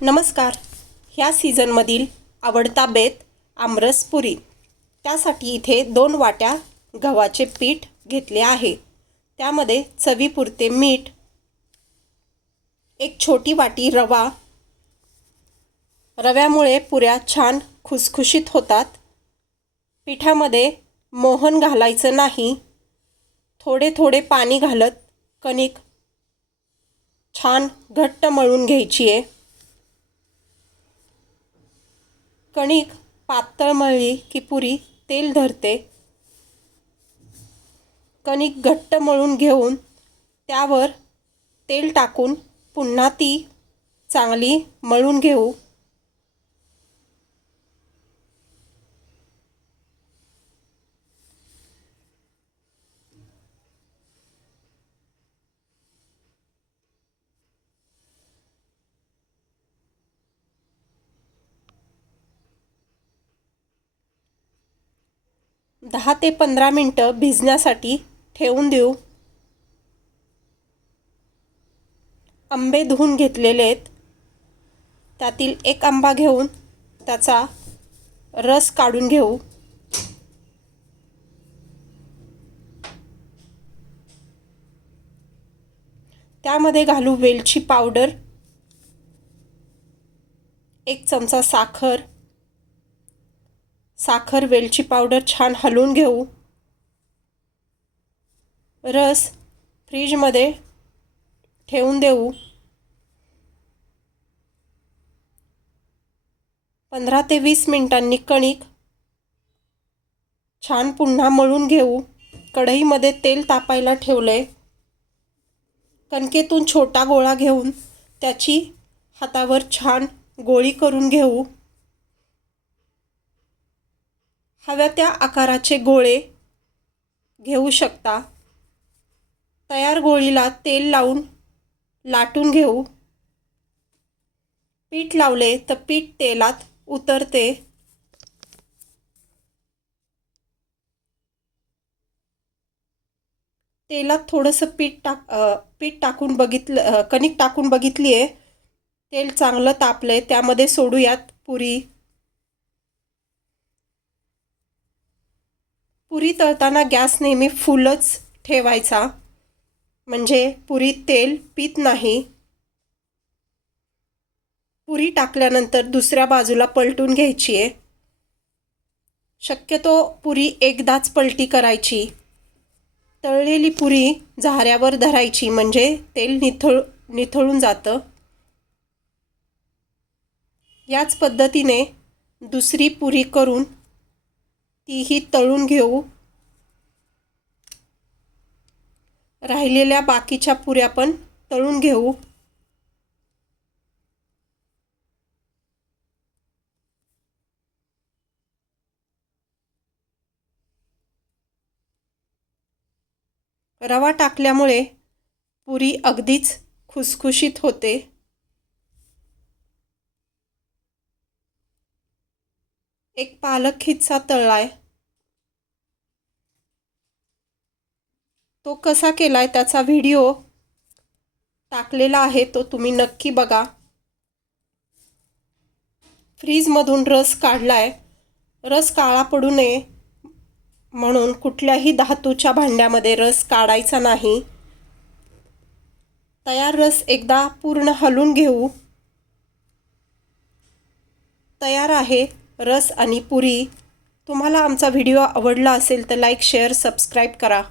नमस्कार. ह्या सीझनमधील आवडता बेत आमरस पुरी. त्यासाठी इथे 2 वाट्या गव्हाचे पीठ घेतले आहे. त्यामध्ये चवीपुरते मीठ, एक छोटी वाटी रवा. रव्यामुळे पुऱ्या छान खुसखुशीत होतात. पिठामध्ये मोहन घालायचं नाही. थोडे थोडे पाणी घालत कणिक छान घट्ट मळून घ्यायची आहे. कणिक पातळ मळली की पुरी तेल धरते. कणिक घट्ट मळून घेऊन त्यावर तेल टाकून पुन्हा ती चांगली मळून घेऊ. दहा ते 15 मिनटं भिजण्यासाठी ठेवून देऊ. आंबे धुवून घेतलेले आहेत. त्यातील एक आंबा घेऊन त्याचा रस काढून घेऊ. त्यामध्ये घालू वेलची पावडर, 1 चमचा साखर, वेलची पावडर छान हलवून घेऊ. रस फ्रीजमध्ये ठेवून देऊ. 15 ते 20 मिनिटांनी कणिक छान पुन्हा मळून घेऊ. कढईमध्ये तेल तापायला ठेवले. कणकेतून छोटा गोळा घेऊन त्याची हातावर छान गोळी करून घेऊ. हव्या त्या आकाराचे गोळे घेऊ शकता. तयार गोळीला तेल लावून लाटून घेऊ. पीठ लावले तर पीठ तेलात उतरते. तेलात थोडंसं पीठ टाकून बघितलं, कणिक टाकून बघितली आहे. तेल चांगलं तापले. त्यामध्ये सोडूयात पुरी. पुरी तळताना गॅस नेहमी फुलच ठेवायचा, म्हणजे पुरी तेल पीत नाही. पुरी टाकल्यानंतर दुसऱ्या बाजूला पलटून घ्यायची आहे. शक्यतो पुरी एकदाच पलटी करायची. तळलेली पुरी झाऱ्यावर धरायची, म्हणजे तेल निथळून जातं. याच पद्धतीने दुसरी पुरी करून तीही तळून घेऊ. राहिलेल्या बाकीच्या पुऱ्या पण तळून घेऊ. रवा टाकल्यामुळे पुरी अगदीच खुसखुशीत होते. एक पालक खिचा तळलाय. तो कसा केलाय त्याचा व्हिडिओ टाकलेला आहे, तो तुम्ही नक्की बघा. फ्रीजमधून रस काढलाय. रस काळा पडू नये म्हणून कुठल्याही धातूच्या भांड्यामध्ये रस काढायचा नाही. तयार रस एकदा पूर्ण हलवून घेऊ. तयार आहे रस आणि पुरी. तुम्हाला आमचा व्हिडिओ आवडला असेल तर लाईक, शेअर, सबस्क्राईब करा.